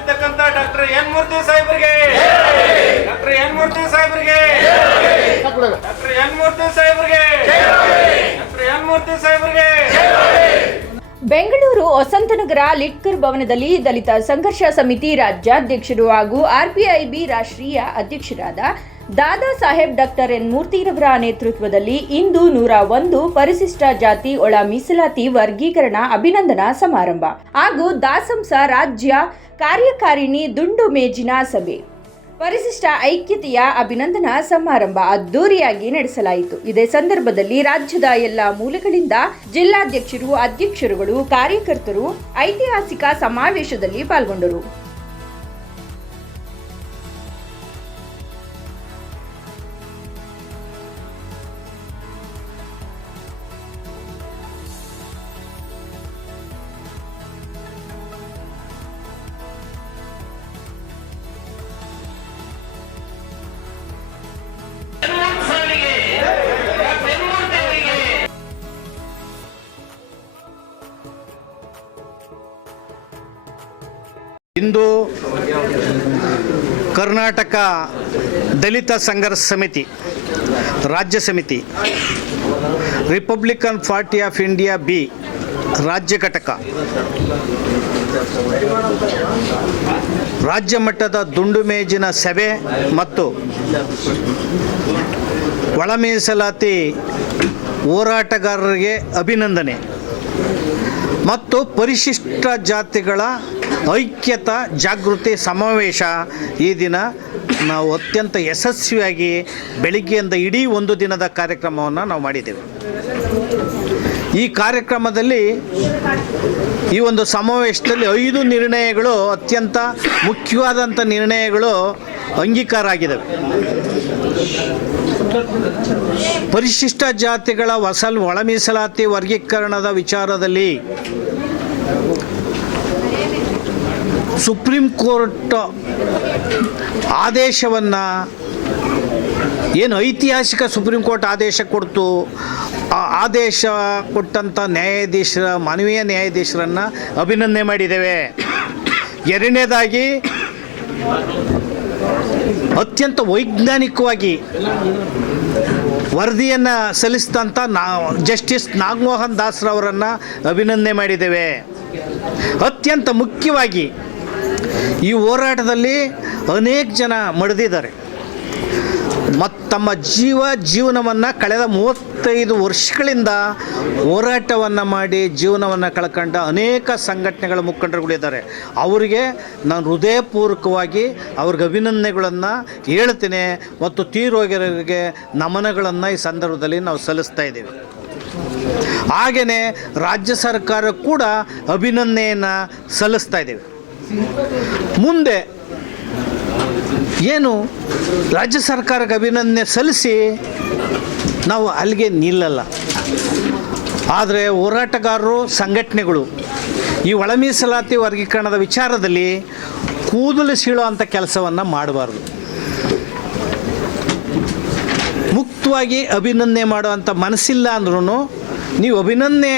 ಇರ್ತಕ್ಕಂಥ doctor N ಮೂರ್ತಿ ಸಾಹೇಬರಿಗೆ. Doctor N ಮೂರ್ತಿ ಸಾಹೇಬರಿಗೆ. ಡಾಕ್ಟರ್ ಎನ್ ಮೂರ್ತಿ ಸಾಹೇಬರಿಗೆ. ಡಾಕ್ಟರ್ ಎನ್ ಮೂರ್ತಿ ಸಾಹೇಬರಿಗೆ. ಬೆಂಗಳೂರು ವಸಂತನಗರ ಲಿಟ್ಕರ್ ಭವನದಲ್ಲಿ ದಲಿತ ಸಂಘರ್ಷ ಸಮಿತಿ ರಾಜ್ಯಾಧ್ಯಕ್ಷರು ಹಾಗೂ ಆರ್ಪಿಐಬಿ ರಾಷ್ಟ್ರೀಯ ಅಧ್ಯಕ್ಷರಾದ ದಾದಾ ಸಾಹೇಬ್ ಡಾಕ್ಟರ್ ಎನ್ ಮೂರ್ತಿರವರ ನೇತೃತ್ವದಲ್ಲಿ ಇಂದು ನೂರ ಒಂದು ಪರಿಶಿಷ್ಟ ಜಾತಿ ಒಳ ಮೀಸಲಾತಿ ವರ್ಗೀಕರಣ ಅಭಿನಂದನಾ ಸಮಾರಂಭ. ಹಾಗೂ ದಾಸಂಸ ರಾಜ್ಯ ಕಾರ್ಯಕಾರಿಣಿ ದುಂಡು ಮೇಜಿನ ಸಭೆ. ಪರಿಶಿಷ್ಟ ಐಕ್ಯತೆಯ ಅಭಿನಂದನಾ ಸಮಾರಂಭ ಅದ್ದೂರಿಯಾಗಿ ನಡೆಸಲಾಯಿತು. ಇದೇ ಸಂದರ್ಭದಲ್ಲಿ ರಾಜ್ಯದ ಎಲ್ಲ ಮೂಲೆಗಳಿಂದ ಜಿಲ್ಲಾಧ್ಯಕ್ಷರು, ಅಧ್ಯಕ್ಷರುಗಳು, ಕಾರ್ಯಕರ್ತರು ಐತಿಹಾಸಿಕ ಸಮಾವೇಶದಲ್ಲಿ ಪಾಲ್ಗೊಂಡರು. ಇಂದು ಕರ್ನಾಟಕ ದಲಿತ ಸಂಘರ್ಷ ಸಮಿತಿ, ರಾಜ್ಯ ಸಮಿತಿ Republican Party of India B ರಾಜ್ಯ ಘಟಕ, ರಾಜ್ಯ ಮಟ್ಟದ ದುಂಡು ಮೇಜಿನ ಸಭೆ ಮತ್ತು ಒಳ ಮೀಸಲಾತಿ ಹೋರಾಟಗಾರರಿಗೆ ಅಭಿನಂದನೆ. ಮತ್ತು ಪರಿಶಿಷ್ಟ ಜಾತಿಗಳ ಐಕ್ಯತಾ ಜಾಗೃತಿ ಸಮಾವೇಶ ಈ ದಿನ ನಾವು ಅತ್ಯಂತ ಯಶಸ್ವಿಯಾಗಿ ಬೆಳಿಗ್ಗೆಯಿಂದ ಇಡೀ ಒಂದು ದಿನದ ಕಾರ್ಯಕ್ರಮವನ್ನು ನಾವು ಮಾಡಿದ್ದೇವೆ. ಈ ಕಾರ್ಯಕ್ರಮದಲ್ಲಿ ಈ ಒಂದು ಸಮಾವೇಶದಲ್ಲಿ ಐದು ನಿರ್ಣಯಗಳು ಅತ್ಯಂತ ಮುಖ್ಯವಾದಂಥ ನಿರ್ಣಯಗಳು ಅಂಗೀಕಾರ ಆಗಿದ್ದಾವೆ. ಪರಿಶಿಷ್ಟ ಜಾತಿಗಳ ವಸಲ್ ಒಳ ಮೀಸಲಾತಿ ವರ್ಗೀಕರಣದ ವಿಚಾರದಲ್ಲಿ ಸುಪ್ರೀಂ ಕೋರ್ಟ್ ಆದೇಶವನ್ನು ಏನು ಐತಿಹಾಸಿಕ ಸುಪ್ರೀಂ ಕೋರ್ಟ್ ಆದೇಶ ಕೊಡ್ತು, ಆ ಆದೇಶ ಕೊಟ್ಟಂಥ ನ್ಯಾಯಾಧೀಶರ, ಮಾನವೀಯ ನ್ಯಾಯಾಧೀಶರನ್ನು ಅಭಿನಂದನೆ ಮಾಡಿದ್ದೇವೆ. ಎರಡನೇದಾಗಿ, ಅತ್ಯಂತ ವೈಜ್ಞಾನಿಕವಾಗಿ ವರದಿಯನ್ನು ಸಲ್ಲಿಸಿದಂಥ ನಾ, ಜಸ್ಟಿಸ್ ನಾಗಮೋಹನ್ ದಾಸ್ರವರನ್ನು ಅಭಿನಂದನೆ ಮಾಡಿದ್ದೇವೆ. ಅತ್ಯಂತ ಮುಖ್ಯವಾಗಿ ಈ ಹೋರಾಟದಲ್ಲಿ ಅನೇಕ ಜನ ಮಡಿದಿದ್ದಾರೆ. ಮತ್ತು ತಮ್ಮ ಜೀವ ಜೀವನವನ್ನು ಕಳೆದ ಮೂವತ್ತೈದು ವರ್ಷಗಳಿಂದ ಹೋರಾಟವನ್ನು ಮಾಡಿ ಜೀವನವನ್ನು ಕಳ್ಕೊಂಡ ಅನೇಕ ಸಂಘಟನೆಗಳ ಮುಖಂಡರುಗಳಿದ್ದಾರೆ ಅವರಿಗೆ ನಾನು ಹೃದಯಪೂರ್ವಕವಾಗಿ ಅವ್ರಿಗೆ ಅಭಿನಂದನೆಗಳನ್ನು ಹೇಳ್ತೇನೆ ಮತ್ತು ತೀರೋಗಿರೋರಿಗೆ ನಮನಗಳನ್ನು ಈ ಸಂದರ್ಭದಲ್ಲಿ ನಾವು ಸಲ್ಲಿಸ್ತಾ ಇದ್ದೀವಿ. ಹಾಗೆಯೇ ರಾಜ್ಯ ಸರ್ಕಾರ ಕೂಡ ಅಭಿನಂದನೆಯನ್ನು ಸಲ್ಲಿಸ್ತಾ ಇದ್ದೀವಿ. ಮುಂದೆ ಏನು ರಾಜ್ಯ ಸರ್ಕಾರಕ್ಕೆ ಅಭಿನಂದನೆ ಸಲ್ಲಿಸಿ ನಾವು ಅಲ್ಲಿಗೆ ನಿಲ್ಲಲ್ಲ. ಆದರೆ ಹೋರಾಟಗಾರರು, ಸಂಘಟನೆಗಳು ಈ ಒಳ ಮೀಸಲಾತಿ ವರ್ಗೀಕರಣದ ವಿಚಾರದಲ್ಲಿ ಕೂದಲು ಸೀಳೋ ಅಂಥ ಕೆಲಸವನ್ನು ಮಾಡಬಾರ್ದು. ಮುಕ್ತವಾಗಿ ಅಭಿನಂದನೆ ಮಾಡುವಂಥ ಮನಸ್ಸಿಲ್ಲ ಅಂದ್ರೂ ನೀವು ಅಭಿನಂದನೆ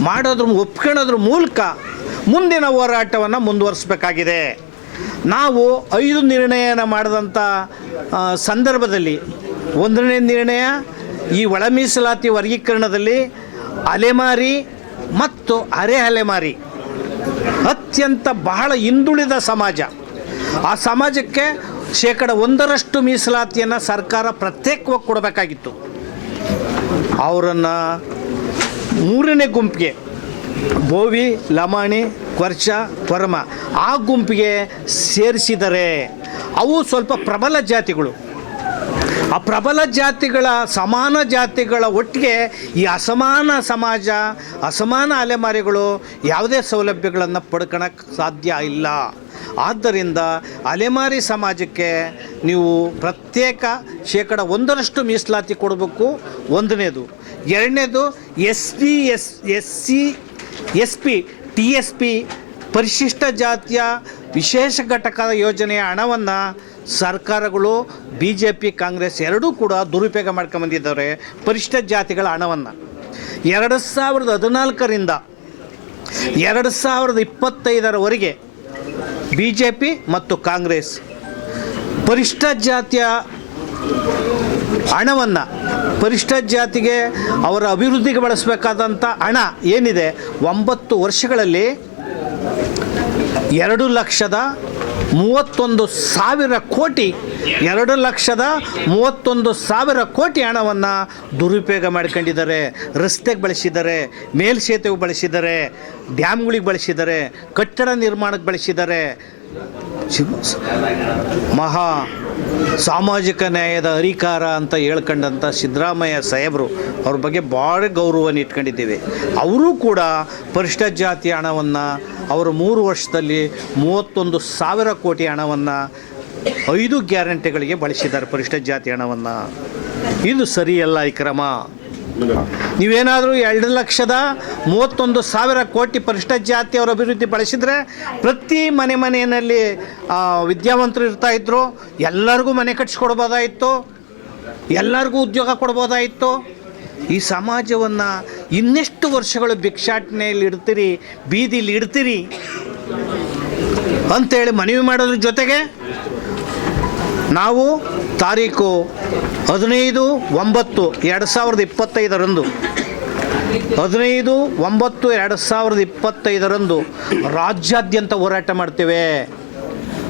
ಮಾಡೋದ್ರ, ಒಪ್ಕೊಳ್ಳೋದ್ರ ಮೂಲಕ ಮುಂದಿನ ಹೋರಾಟವನ್ನು ಮುಂದುವರಿಸಬೇಕಾಗಿದೆ. ನಾವು ಐದು ನಿರ್ಣಯನ ಮಾಡಿದಂಥ ಸಂದರ್ಭದಲ್ಲಿ, ಒಂದನೇ ನಿರ್ಣಯ ಈ ಒಳ ಮೀಸಲಾತಿ ವರ್ಗೀಕರಣದಲ್ಲಿ ಅಲೆಮಾರಿ ಮತ್ತು ಅರೆ ಅಲೆಮಾರಿ ಅತ್ಯಂತ ಬಹಳ ಹಿಂದುಳಿದ ಸಮಾಜ. ಆ ಸಮಾಜಕ್ಕೆ ಶೇಕಡ ಒಂದರಷ್ಟು ಮೀಸಲಾತಿಯನ್ನು ಸರ್ಕಾರ ಪ್ರತ್ಯೇಕವಾಗಿ ಕೊಡಬೇಕಾಗಿತ್ತು. ಅವರನ್ನು ಮೂರನೇ ಗುಂಪಿಗೆ ಬೋವಿ, ಲಮಾಣಿ ಕ್ವರ್ಚ ಪರಮ. ಆ ಗುಂಪಿಗೆ ಸೇರಿಸಿದರೆ ಅವು ಸ್ವಲ್ಪ ಪ್ರಬಲ ಜಾತಿಗಳು. ಆ ಪ್ರಬಲ ಜಾತಿಗಳ, ಸಮಾನ ಜಾತಿಗಳ ಒಟ್ಟಿಗೆ ಈ ಅಸಮಾನ ಸಮಾಜ, ಅಸಮಾನ ಅಲೆಮಾರಿಗಳು ಯಾವುದೇ ಸೌಲಭ್ಯಗಳನ್ನು ಪಡ್ಕೊಳಕ್ಕೆ ಸಾಧ್ಯ ಇಲ್ಲ. ಆದ್ದರಿಂದ ಅಲೆಮಾರಿ ಸಮಾಜಕ್ಕೆ ನೀವು ಪ್ರತ್ಯೇಕ ಶೇಕಡ ಒಂದರಷ್ಟು ಮೀಸಲಾತಿ ಕೊಡಬೇಕು. ಒಂದನೇದು. ಎರಡನೇದು S P S S C, S P T S P ಪರಿಶಿಷ್ಟ ಜಾತಿಯ ವಿಶೇಷ ಘಟಕದ ಯೋಜನೆಯ ಹಣವನ್ನು ಸರ್ಕಾರಗಳು, ಬಿ ಜೆ ಪಿ, ಕಾಂಗ್ರೆಸ್ ಎರಡೂ ಕೂಡ ದುರುಪಯೋಗ ಮಾಡ್ಕೊಂಬಂದಿದ್ದಾರೆ ಪರಿಶಿಷ್ಟ ಜಾತಿಗಳ ಹಣವನ್ನು. ಎರಡು ಸಾವಿರದ ಹದಿನಾಲ್ಕರಿಂದ ಎರಡು ಸಾವಿರದ ಇಪ್ಪತ್ತೈದರವರೆಗೆ ಬಿ ಜೆ ಪಿ ಮತ್ತು ಕಾಂಗ್ರೆಸ್ ಪರಿಷ್ಠ ಜಾತಿಯ ಹಣವನ್ನು ಪರಿಷ್ಠ ಜಾತಿಗೆ ಅವರ ಅಭಿವೃದ್ಧಿಗೆ ಬಳಸಬೇಕಾದಂಥ ಹಣ ಏನಿದೆ? ಒಂಬತ್ತು ವರ್ಷಗಳಲ್ಲಿ ಎರಡು ಲಕ್ಷದ ಮೂವತ್ತೊಂದು ಸಾವಿರ ಕೋಟಿ, ಎರಡು ಲಕ್ಷದ ಮೂವತ್ತೊಂದು ಸಾವಿರ ಕೋಟಿ ಹಣವನ್ನು ದುರುಪಯೋಗ ಮಾಡ್ಕೊಂಡಿದ್ದಾರೆ. ರಸ್ತೆಗೆ ಬಳಸಿದ್ದಾರೆ ಮೇಲ್ಸೇತುವೆ ಬಳಸಿದ್ದಾರೆ, ಡ್ಯಾಮ್ಗಳಿಗೆ ಬಳಸಿದ್ದಾರೆ, ಕಟ್ಟಡ ನಿರ್ಮಾಣಕ್ಕೆ ಬಳಸಿದ್ದಾರೆ. ಮಹಾ ಸಾಮಾಜಿಕ ನ್ಯಾಯದ ಅರಿಕಾರ ಅಂತ ಹೇಳ್ಕೊಂಡಂಥ ಸಿದ್ದರಾಮಯ್ಯ ಸಾಹೇಬರು ಅವ್ರ ಬಗ್ಗೆ ಭಾಳ ಗೌರವವನ್ನು ಇಟ್ಕೊಂಡಿದ್ದೀವಿ. ಅವರು ಕೂಡ ಪರಿಷ್ಠ ಜಾತಿ ಹಣವನ್ನು ಅವರು ಮೂರು ವರ್ಷದಲ್ಲಿ ಮೂವತ್ತೊಂದು ಸಾವಿರ ಕೋಟಿ ಹಣವನ್ನು ಐದು ಗ್ಯಾರಂಟಿಗಳಿಗೆ ಬಳಸಿದ್ದಾರೆ ಪರಿಷ್ಠ ಜಾತಿ ಹಣವನ್ನು. ಇದು ಸರಿಯಲ್ಲ ಈ ಕ್ರಮ. ನೀವೇನಾದರೂ ಎರಡು ಲಕ್ಷದ ಮೂವತ್ತೊಂದು ಸಾವಿರ ಕೋಟಿ ಪರಿಷ್ಠ ಜಾತಿಯವರ ಅಭಿವೃದ್ಧಿ ಬಳಸಿದರೆ ಪ್ರತಿ ಮನೆ ಮನೆಯಲ್ಲಿ ವಿದ್ಯಾವಂತರು ಇರ್ತಾ ಇದ್ರು, ಎಲ್ಲರಿಗೂ ಮನೆ ಕಟ್ಸ್ಕೊಡ್ಬೋದಾಯಿತು, ಎಲ್ಲರಿಗೂ ಉದ್ಯೋಗ ಕೊಡ್ಬೋದಾಯಿತು. ಈ ಸಮಾಜವನ್ನು ಇನ್ನೆಷ್ಟು ವರ್ಷಗಳು ಭಿಕ್ಷಾಟನೆಯಲ್ಲಿ ಇಡ್ತೀರಿ, ಬೀದಿಲಿ ಇಡ್ತೀರಿ? ಅಂತೇಳಿ ಮನವಿ ಮಾಡೋದ್ರ ಜೊತೆಗೆ ನಾವು ತಾರೀಕು ಹದಿನೈದು ಒಂಬತ್ತು ಎರಡು ಸಾವಿರದ ಇಪ್ಪತ್ತೈದರಂದು, ಹದಿನೈದು ಒಂಬತ್ತು ಎರಡು ಸಾವಿರದ ಇಪ್ಪತ್ತೈದರಂದು ರಾಜ್ಯಾದ್ಯಂತ ಹೋರಾಟ ಮಾಡ್ತೇವೆ.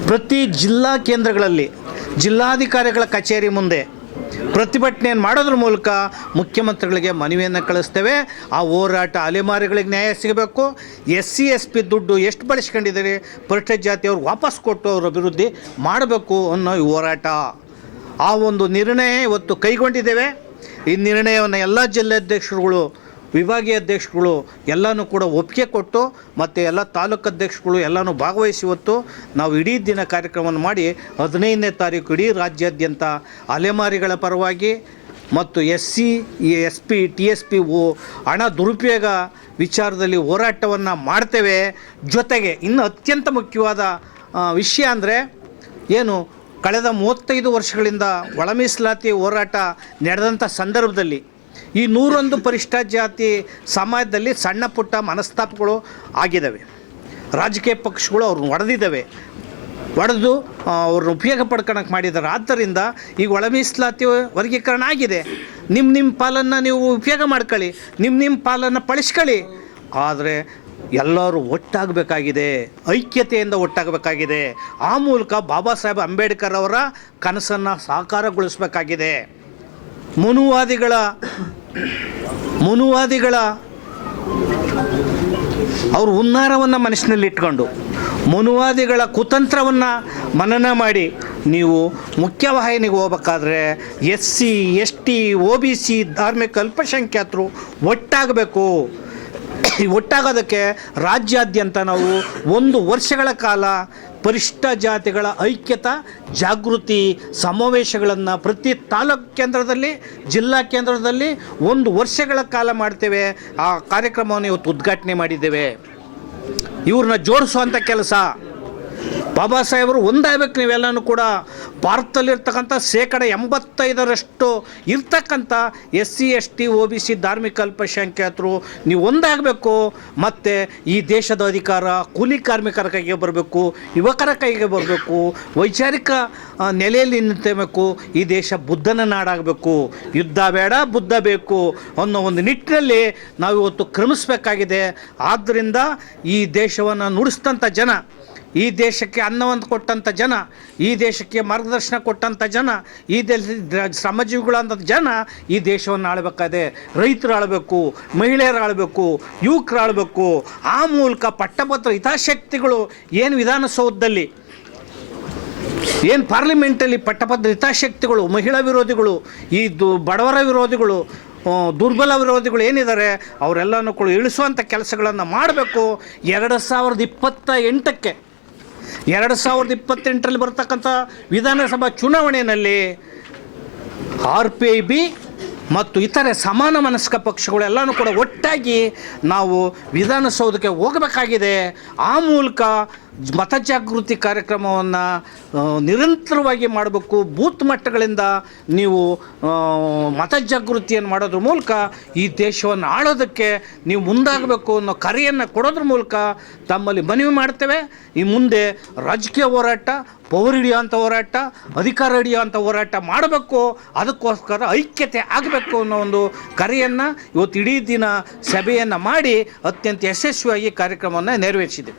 ಪ್ರತಿ ಜಿಲ್ಲಾ ಕೇಂದ್ರಗಳಲ್ಲಿ ಜಿಲ್ಲಾಧಿಕಾರಿಗಳ ಕಚೇರಿ ಮುಂದೆ ಪ್ರತಿಭಟನೆಯನ್ನು ಮಾಡೋದ್ರ ಮೂಲಕ ಮುಖ್ಯಮಂತ್ರಿಗಳಿಗೆ ಮನವಿಯನ್ನು ಕಳಿಸ್ತೇವೆ. ಆ ಹೋರಾಟ ಅಲೆಮಾರಿಗಳಿಗೆ ನ್ಯಾಯ ಸಿಗಬೇಕು. ಎಸ್ ಸಿ ಎಸ್ ಪಿ ದುಡ್ಡು ಎಷ್ಟು ಬಳಸ್ಕೊಂಡಿದ್ದಾರೆ? ಪರಿಷ್ಠ ಜಾತಿಯವ್ರು ವಾಪಸ್ ಕೊಟ್ಟು ಅವ್ರ ಅಭಿವೃದ್ಧಿ ಮಾಡಬೇಕು ಅನ್ನೋ ಈ ಹೋರಾಟ. ಆ ಒಂದು ನಿರ್ಣಯ ಇವತ್ತು ಕೈಗೊಂಡಿದ್ದೇವೆ. ಈ ನಿರ್ಣಯವನ್ನು ಎಲ್ಲ ಜಿಲ್ಲಾಧ್ಯಕ್ಷರುಗಳು ವಿಭಾಗೀಯ ಅಧ್ಯಕ್ಷಗಳು ಎಲ್ಲನೂ ಕೂಡ ಒಪ್ಪಿಗೆ ಕೊಟ್ಟು ಮತ್ತು ಎಲ್ಲ ತಾಲೂಕು ಅಧ್ಯಕ್ಷಗಳು ಎಲ್ಲನೂ ಭಾಗವಹಿಸಿ ಇವತ್ತು ನಾವು ಇಡೀ ದಿನ ಕಾರ್ಯಕ್ರಮವನ್ನು ಮಾಡಿ ಹದಿನೈದನೇ ತಾರೀಕು ಇಡೀ ರಾಜ್ಯಾದ್ಯಂತ ಅಲೆಮಾರಿಗಳ ಪರವಾಗಿ ಮತ್ತು S C S P, T S P O ಹಣ ದುರುಪಯೋಗ ವಿಚಾರದಲ್ಲಿ ಹೋರಾಟವನ್ನು ಮಾಡ್ತೇವೆ ಜೊತೆಗೆ ಇನ್ನು ಅತ್ಯಂತ ಮುಖ್ಯವಾದ ವಿಷಯ ಅಂದರೆ ಏನು ಕಳೆದ ಮೂವತ್ತೈದು ವರ್ಷಗಳಿಂದ ಒಳ ಮೀಸಲಾತಿ ಹೋರಾಟ ನಡೆದಂಥ ಸಂದರ್ಭದಲ್ಲಿ ಈ ನೂರೊಂದು ಪರಿಷ್ಠ ಜಾತಿ ಸಮಾಜದಲ್ಲಿ ಸಣ್ಣ ಪುಟ್ಟ ಮನಸ್ತಾಪಗಳು ಆಗಿದ್ದಾವೆ. ರಾಜಕೀಯ ಪಕ್ಷಗಳು ಅವ್ರನ್ನ ಒಡೆದಿದ್ದಾವೆ. ಒಡೆದು ಅವ್ರನ್ನ ಉಪಯೋಗ ಪಡ್ಕೊಳಕ್ಕೆ ಮಾಡಿದ್ದಾರೆ. ಆದ್ದರಿಂದ ಈಗ ಒಳ ಮೀಸಲಾತಿ ವರ್ಗೀಕರಣ ಆಗಿದೆ. ನಿಮ್ಮ ನಿಮ್ಮ ಪಾಲನ್ನು ನೀವು ಉಪಯೋಗ ಮಾಡ್ಕೊಳ್ಳಿ. ನಿಮ್ಮ ನಿಮ್ಮ ಪಾಲನ್ನು ಪಳಿಸ್ಕೊಳ್ಳಿ. ಆದರೆ ಎಲ್ಲರೂ ಒಟ್ಟಾಗಬೇಕಾಗಿದೆ. ಐಕ್ಯತೆಯಿಂದ ಒಟ್ಟಾಗಬೇಕಾಗಿದೆ. ಆ ಮೂಲಕ ಬಾಬಾ ಸಾಹೇಬ್ ಅಂಬೇಡ್ಕರ್ ಅವರ ಕನಸನ್ನು ಸಾಕಾರಗೊಳಿಸಬೇಕಾಗಿದೆ. ಮನುವಾದಿಗಳ ಮನುವಾದಿಗಳ ಅವರು ಹುನ್ನಾರವನ್ನು ಮನಸ್ಸಿನಲ್ಲಿ ಇಟ್ಕೊಂಡು ಮನುವಾದಿಗಳ ಕುತಂತ್ರವನ್ನು ಮನನ ಮಾಡಿ ನೀವು ಮುಖ್ಯವಾಹಿನಿಗೆ ಹೋಗ್ಬೇಕಾದ್ರೆ S C, S T O B C ಧಾರ್ಮಿಕ ಅಲ್ಪಸಂಖ್ಯಾತರು ಒಟ್ಟಾಗಬೇಕು. ಒಟ್ಟಾಗೋದಕ್ಕೆ ರಾಜ್ಯಾದ್ಯಂತ ನಾವು ಒಂದು ವರ್ಷಗಳ ಕಾಲ ಪರಿಷ್ಠ ಜಾತಿಗಳ ಐಕ್ಯತಾ, ಜಾಗೃತಿ ಸಮಾವೇಶಗಳನ್ನು ಪ್ರತಿ ತಾಲೂಕು ಕೇಂದ್ರದಲ್ಲಿ, ಜಿಲ್ಲಾ ಕೇಂದ್ರದಲ್ಲಿ ಒಂದು ವರ್ಷಗಳ ಕಾಲ ಮಾಡ್ತೇವೆ. ಆ ಕಾರ್ಯಕ್ರಮವನ್ನು ಇವತ್ತು ಉದ್ಘಾಟನೆ ಮಾಡಿದ್ದೇವೆ. ಇವ್ರನ್ನ ಜೋಡಿಸುವಂಥ ಕೆಲಸ. ಬಾಬಾ ಸಾಹೇಬರು ಒಂದಾಗಬೇಕು ನೀವೆಲ್ಲನೂ ಕೂಡ. ಭಾರತದಲ್ಲಿರ್ತಕ್ಕಂಥ ಶೇಕಡ ಎಂಬತ್ತೈದರಷ್ಟು ಇರ್ತಕ್ಕಂಥ S C S T O B C ಧಾರ್ಮಿಕ ಅಲ್ಪಸಂಖ್ಯಾತರು ನೀವು ಒಂದಾಗಬೇಕು. ಮತ್ತು ಈ ದೇಶದ ಅಧಿಕಾರ ಕೂಲಿ ಕಾರ್ಮಿಕರ ಕೈಗೆ ಬರಬೇಕು, ಯುವಕರ ಕೈಗೆ ಬರಬೇಕು, ವೈಚಾರಿಕ ನೆಲೆಯಲ್ಲಿ ನಿಂತಬೇಕು, ಈ ದೇಶ ಬುದ್ಧನ ನಾಡಾಗಬೇಕು. ಯುದ್ಧ ಬೇಡ, ಬುದ್ಧ ಬೇಕು ಅನ್ನೋ ಒಂದು ನಿಟ್ಟಿನಲ್ಲಿ ನಾವು ಇವತ್ತು ಕ್ರಮಿಸಬೇಕಾಗಿದೆ. ಆದ್ದರಿಂದ ಈ ದೇಶವನ್ನು ನುಡಿಸಿದಂಥ ಜನ ಈ ದೇಶಕ್ಕೆ ಅನ್ನವನ್ನು ಕೊಟ್ಟಂಥ ಜನ, ಈ ದೇಶಕ್ಕೆ ಮಾರ್ಗದರ್ಶನ ಕೊಟ್ಟಂಥ ಜನ, ಈ ದೇಶ ಶ್ರಮಜೀವಿಗಳಂಥ ಜನ ಈ ದೇಶವನ್ನು ಆಳಬೇಕಾದೆ. ರೈತರು ಆಳಬೇಕು ಮಹಿಳೆಯರು ಆಳಬೇಕು ಯುವಕರು ಆಳಬೇಕು ಆ ಮೂಲಕ ಪಟ್ಟಭದ್ರ ಹಿತಾಸಕ್ತಿಗಳು ಏನು ವಿಧಾನಸೌಧದಲ್ಲಿ, ಏನು ಪಾರ್ಲಿಮೆಂಟಲ್ಲಿ ಪಟ್ಟಭದ್ರ ಹಿತಾಸಕ್ತಿಗಳು, ಮಹಿಳಾ ವಿರೋಧಿಗಳು, ಈ ದು ಬಡವರ ವಿರೋಧಿಗಳು ದುರ್ಬಲ ವಿರೋಧಿಗಳು ಏನಿದ್ದಾರೆ, ಅವರೆಲ್ಲನೂ ಕೂಡ ಇಳಿಸುವಂಥ ಕೆಲಸಗಳನ್ನು ಮಾಡಬೇಕು. ಎರಡು ಸಾವಿರದ ಇಪ್ಪತ್ತ ಎಂಟಕ್ಕೆ ಎರಡು ಸಾವಿರದ ಇಪ್ಪತ್ತೆಂಟರಲ್ಲಿ ಬರ್ತಕ್ಕಂಥ ವಿಧಾನಸಭಾ ಚುನಾವಣೆಯಲ್ಲಿ ಆರ್ ಪಿ ಐ, ಬಿ ಮತ್ತು ಇತರೆ ಸಮಾನ ಮನಸ್ಕ ಪಕ್ಷಗಳೆಲ್ಲನೂ ಕೂಡ ಒಟ್ಟಾಗಿ ನಾವು ವಿಧಾನಸೌಧಕ್ಕೆ ಹೋಗಬೇಕಾಗಿದೆ. ಆ ಮೂಲಕ ಮತಜಾಗೃತಿ ಕಾರ್ಯಕ್ರಮವನ್ನು ನಿರಂತರವಾಗಿ ಮಾಡಬೇಕು. ಬೂತ್ ಮಟ್ಟಗಳಿಂದ ನೀವು ಮತ ಜಾಗೃತಿಯನ್ನು ಮಾಡೋದ್ರ ಮೂಲಕ ಈ ದೇಶವನ್ನು ಆಳೋದಕ್ಕೆ ನೀವು ಮುಂದಾಗಬೇಕು ಅನ್ನೋ ಕರೆಯನ್ನು ಕೊಡೋದ್ರ ಮೂಲಕ ತಮ್ಮಲ್ಲಿ ಮನವಿ ಮಾಡ್ತೇವೆ. ಈ ಮುಂದೆ ರಾಜಕೀಯ ಹೋರಾಟ ಪವರ್ ಹಿಡಿಯೋಂಥ ಹೋರಾಟ, ಅಧಿಕಾರ ಹಿಡಿಯೋಂಥ ಹೋರಾಟ ಮಾಡಬೇಕು. ಅದಕ್ಕೋಸ್ಕರ ಐಕ್ಯತೆ ಆಗಬೇಕು ಅನ್ನೋ ಒಂದು ಕರೆಯನ್ನು ಇವತ್ತು ಇಡೀ ದಿನ ಸಭೆಯನ್ನು ಮಾಡಿ ಅತ್ಯಂತ ಯಶಸ್ವಿಯಾಗಿ ಕಾರ್ಯಕ್ರಮವನ್ನು ನೆರವೇರಿಸಿದೆ.